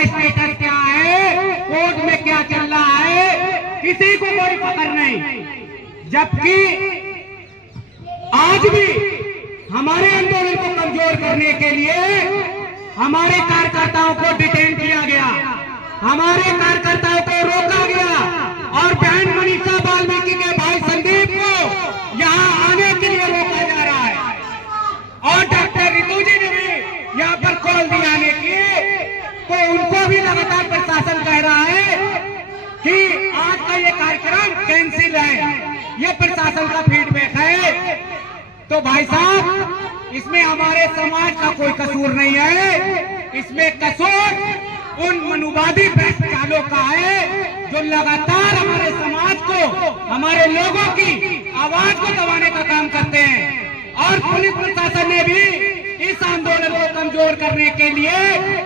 का स्टेटस क्या है, कोर्ट में क्या चल रहा है, किसी को कोई पकड़ नहीं। जबकि आज भी हमारे आंदोलन को कमजोर करने के लिए हमारे कार्यकर्ताओं को डिटेन किया गया, हमारे कार्यकर्ताओं को रोका गया और बहन मनीषा वाल्मीकि के भाई संदीप को यहां आने के लिए रोका जा रहा है। और डॉक्टर रितु जी ने भी यहाँ पर कॉल दी आने की, तो उनको भी लगातार प्रशासन कह रहा है कि आज का ये कार्यक्रम कैंसिल है। ये प्रशासन का फीडबैक है। तो भाई साहब, इसमें हमारे समाज का कोई कसूर नहीं है, इसमें कसूर उन मनुवादी भ्रष्टाचारों का है जो लगातार हमारे समाज को, हमारे लोगों की आवाज को दबाने का काम करते हैं। और पुलिस प्रशासन ने भी इस आंदोलन को कमजोर करने के लिए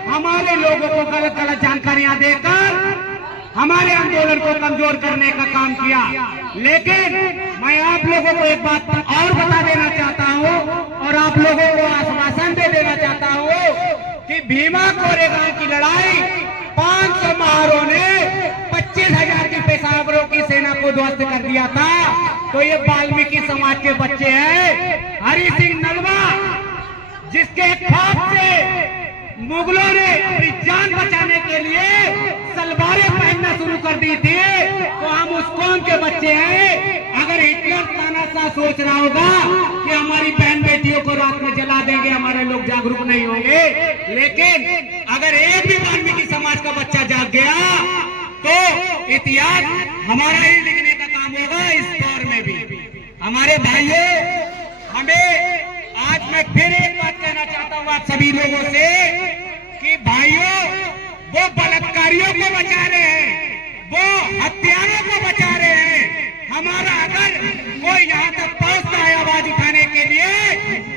हमारे लोगों को गलत गलत जानकारियां देकर हमारे आंदोलन को कमजोर करने का काम किया। लेकिन मैं आप लोगों को एक बात और बता देना चाहता हूं और आप लोगों को आश्वासन दे देना चाहता हूं कि भीमा कोरेगांव की लड़ाई 500 महारों ने 25,000 की पेशावरों की सेना को ध्वस्त कर दिया था। तो ये वाल्मीकि समाज के बच्चे हैं। हरि सिंह नलवा, जिसके खौफ से मुगलों ने अपनी जान बचाने के लिए सलवारें पहनना शुरू कर दी थी, तो हम उस कौम के बच्चे हैं। अगर हिटलर तानाशाह सोच रहा होगा कि हमारी बहन बेटियों को रात में जला देंगे, हमारे लोग जागरूक नहीं होंगे, लेकिन अगर एक भी वाल्मीकि समाज का बच्चा जाग गया तो इतिहास हमारा ही लिखने का काम होगा इस दौर में भी। हमारे भाइयों, हमें आज मैं फिर एक बात कहना चाहता हूं आप सभी लोगों से कि भाइयों, वो बलात्कारियों को बचा रहे हैं, वो हत्यारों को बचा रहे हैं। हमारा अगर कोई यहाँ तक पहुंचता है आवाज उठाने के लिए,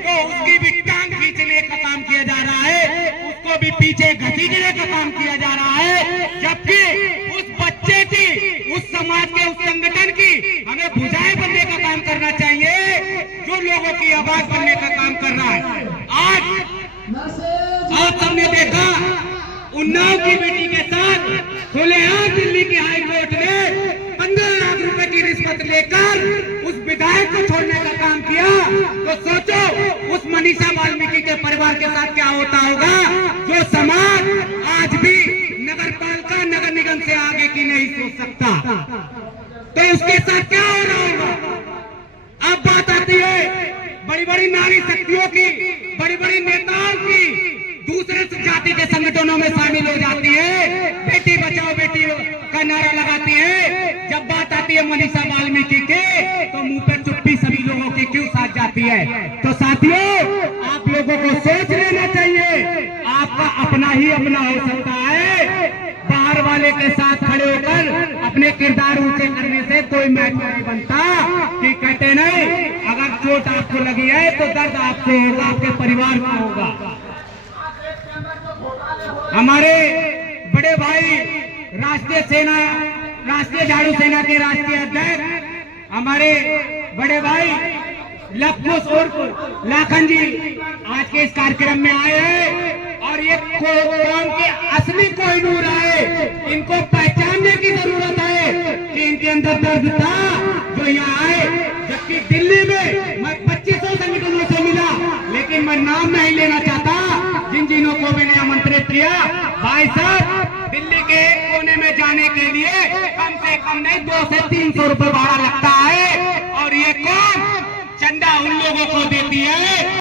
तो उसकी भी टांग खींचने का काम किया जा रहा है, उसको भी पीछे घसीटने का काम किया जा रहा है। जबकि उस बच्चे की, उस समाज के, उस संगठन की हमें भुजाएं बनने का काम करना चाहिए, जो लोगों की आवाज बनने का काम कर रहा है। आज हमने देखा उन्नाव की बेटी के साथ खुलेआम दिल्ली की हाई कोर्ट ने 15 लाख रुपए की रिश्वत लेकर उस विधायक को छोड़ने का काम किया। तो सोचो उस मनीषा वाल्मीकि के परिवार के साथ क्या होता होगा, जो समाज आज भी नगर पालिका, नगर निगम से आगे की नहीं सोच सकता। तो उसके साथ क्या हो रहा होगा। अब बात आती है बड़ी बड़ी नारी शक्तियों की, बड़ी बड़ी नेताओं की, दूसरे जाति के संगठनों में शामिल हो जाती है, बेटी बचाओ बेटी का नारा लगाती है। जब बात आती है मनीषा वाल्मीकि के, तो मुंह पर चुप्पी सभी लोगों की क्यों साथ जाती है। तो साथियों, आप लोगों को सोच लेना चाहिए, आपका अपना ही अपना हो सकता है। बाहर वाले के साथ खड़े होकर अपने किरदार ऊंचे करने से कोई महत्व नहीं बनता। कि कहते नहीं, अगर चोट आपको लगी है तो दर्द आपको होगा, आपके परिवार को होगा। हमारे बड़े भाई राष्ट्रीय झाड़ू सेना के राष्ट्रीय अध्यक्ष हमारे बड़े भाई लखनऊ और लाखन जी आज के इस कार्यक्रम में आए हैं और ये कौम के असली कोहिनूर आए। इनको पहचानने की जरूरत है कि इनके अंदर दर्द था जो यहाँ आए। जबकि दिल्ली में मैं 2500 संगठनों से मिला, लेकिन मैं नाम नहीं लेना चाहता जिन को मैंने आमंत्रित किया। भाई साहब, दिल्ली के एक कोने में जाने के लिए कम से कम नहीं 200 से 300 रुपए भाड़ा लगता है, और ये कौन चंदा उन लोगों को देती है